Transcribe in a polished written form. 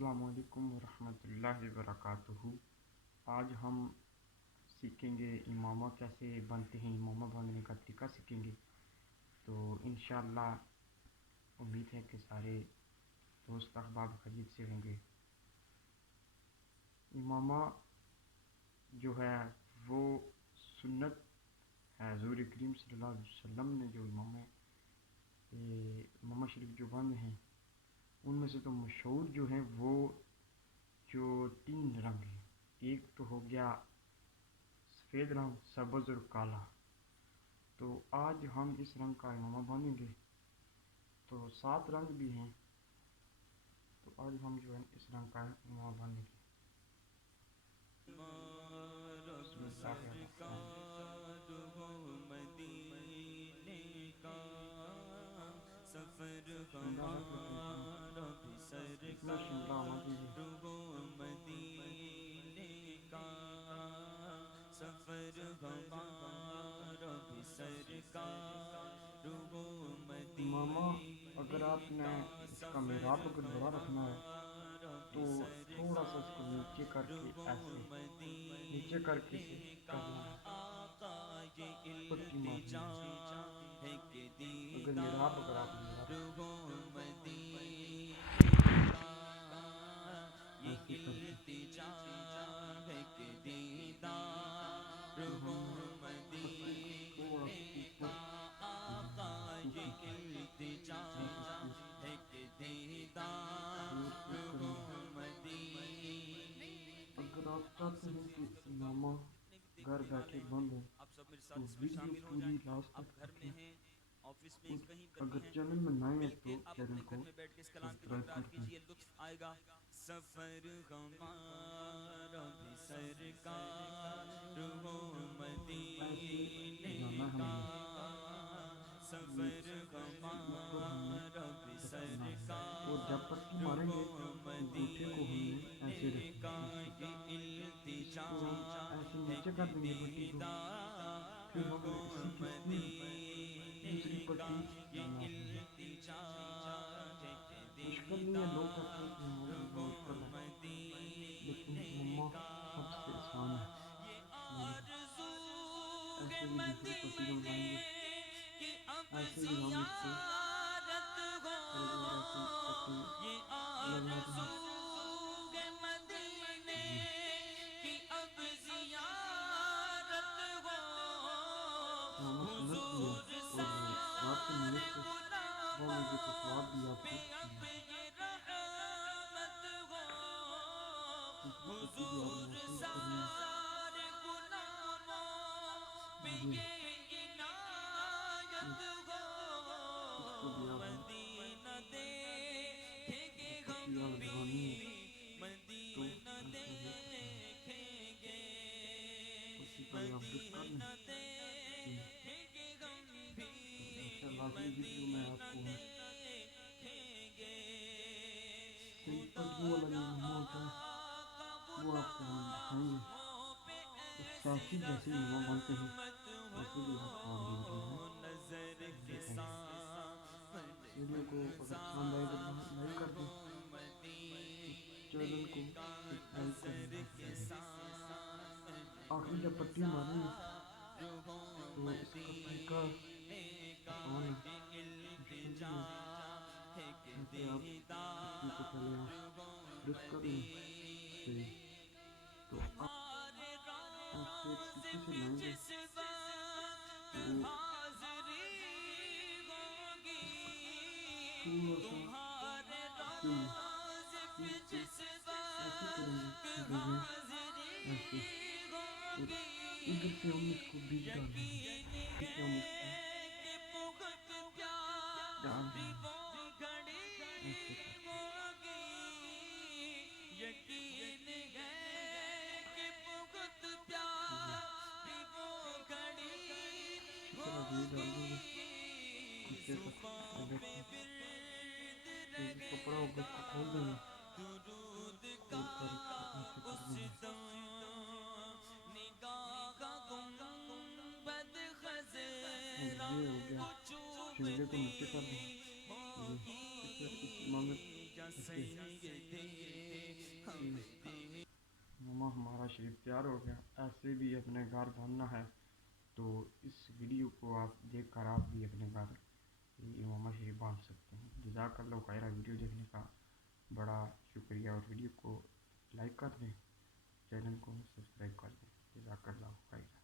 السلام علیکم ورحمۃ اللہ وبرکاتہ۔ آج ہم سیکھیں گے امامہ کیسے بنتے ہیں، امامہ باندھنے کا طریقہ سیکھیں گے۔ تو انشاءاللہ امید ہے کہ سارے دوست احباب خیریت سے ہوں گے۔ امامہ جو ہے وہ سنت ہے، حضور کریم صلی اللہ علیہ وسلم نے جو امامہ شریف جو باندھے ہیں ان میں سے تو مشہور جو ہیں وہ جو 3 رنگ ہیں، ایک تو ہو گیا سفید رنگ، سبز اور کالا۔ تو آج ہم اس رنگ کا امامہ باندھیں گے۔ تو 7 رنگ بھی ہیں، تو آج ہم جو ہے اس رنگ کا امامہ باندھیں گے۔ بسم اللہ الرحمن شملہ رکھ لیتے ہیں، اتنا شملہ آنا چاہیے۔ امامہ اگر آپ نے اس کا محراب اگر بڑا رکھنا ہے تو تھوڑا سا اس کو نیچے کر کے ایسے نیچے کر کے اسے کرنا ہے، پٹی مارنی ہے۔ اگر محراب اگر آپ نے بڑا رکھنا ہے ایسے کر کے پھر ہم نے پٹی کو تھوڑا سا اوپر کرنا ہے، ٹوپی کے ایسے پھر سے کریں گے۔ اگر آپ چاہتے ہیں کہ امامہ گھر بیٹھے بندھیں تو ویڈیو پوری لاسٹ تک دیکھیں، اور اگر چینل میں نئے ہیں تو چینل کو سبسکرائب کر دیں۔ ایسے جانا ہم نے، یہ ایسے اوپر ہم نے رکھنا ہے، اور جب پٹی ماریں گے انگوٹھے کو ہم نے ایسے رکھنا ہے، ایسے۔ اس کو ہم ایسے نیچے کر دیں گے پٹی کو، پھر ہم نے اسی کی دوسری پٹی مارنی ہے۔ مشکل نہیں ہے، لوگ کہتے ہیں کہ امامہ باندھنا مشکل ہے، لیکن امامہ سب سے آسان ہے باندھنا۔ ایسے بھی دوسری پٹی ہم لائیں گے، ایسے بھی ہم اس کو ایک بار ایسے پٹی لگا دیں گے جی۔ امامہ سنت بھی ہے، اور رات کی نیت سے باندھیں گے تو ثواب بھی آپ کو ملے گا۔ دوسری پٹی بھی آپ نے ایسے ہی کرنی ہے جی۔ اس کو بھی آپ نے جو پٹی آپ لگانی ہے تو ایسے ہمیں کرنا ہے، پٹی پہلے آپ ڈپ کر لیں جی۔ تو انشاءاللہ اگلی ویڈیو میں آپ کو ہم سمپل جو والا جو امامہ ہوتا ہے وہ آپ کو ہم دکھائیں گے، اور ساتھ ہی جیسے امامہ باندھتے ہیں ویسے بھی آپ کو اگلی ویڈیو میں دکھائیں گے۔ ویڈیو کو اگر پسند آئے تو لائک کر دیں، اور چینل کو سبسکرائب کرنا نہ بھولیں۔ آخری جب پٹی مارنی ہے تو اس کا طریقہ آسان ہے، مشکل نہیں ہے۔ ایسے آپ پٹی کو پہلے آپ ڈپ کر لیں صحیح، تو آپ ایسے پیچھے سے لائیں گے تو اس کو تھوڑا سا جھکیں گے، پھر اس کو ایسے کریں گے دھیرے ایسے، اور ادھر سے ہم اس کو بیچ ڈالیں گے، ادھر سے ہم اس کو ڈال دیں گے ایسے کر کے۔ جی اسی طرح بھی ڈال دیں گے نیچے تک، یہ دیکھیں۔ پھر جو کپڑا ہوگا اس کو کھول دیں گے، کھول کر اس کو ایسے کر دیں گے اور یہ ہو گیا۔ شملے کو نیچے کر دیں جی۔ پھر اس امامے ماما ہمارا شریف تیار ہو گیا. ایسے بھی اپنے گھر باندھنا ہے تو اس ویڈیو کو آپ دیکھ کر آپ بھی اپنے گھر امامہ شریف باندھ سکتے ہیں. جزاک اللہ خیرہ. ویڈیو دیکھنے کا بڑا شکریہ اور ویڈیو کو لائک کر دیں, چینل کو سبسکرائب کر دیں. جزاک اللہ خیرہ.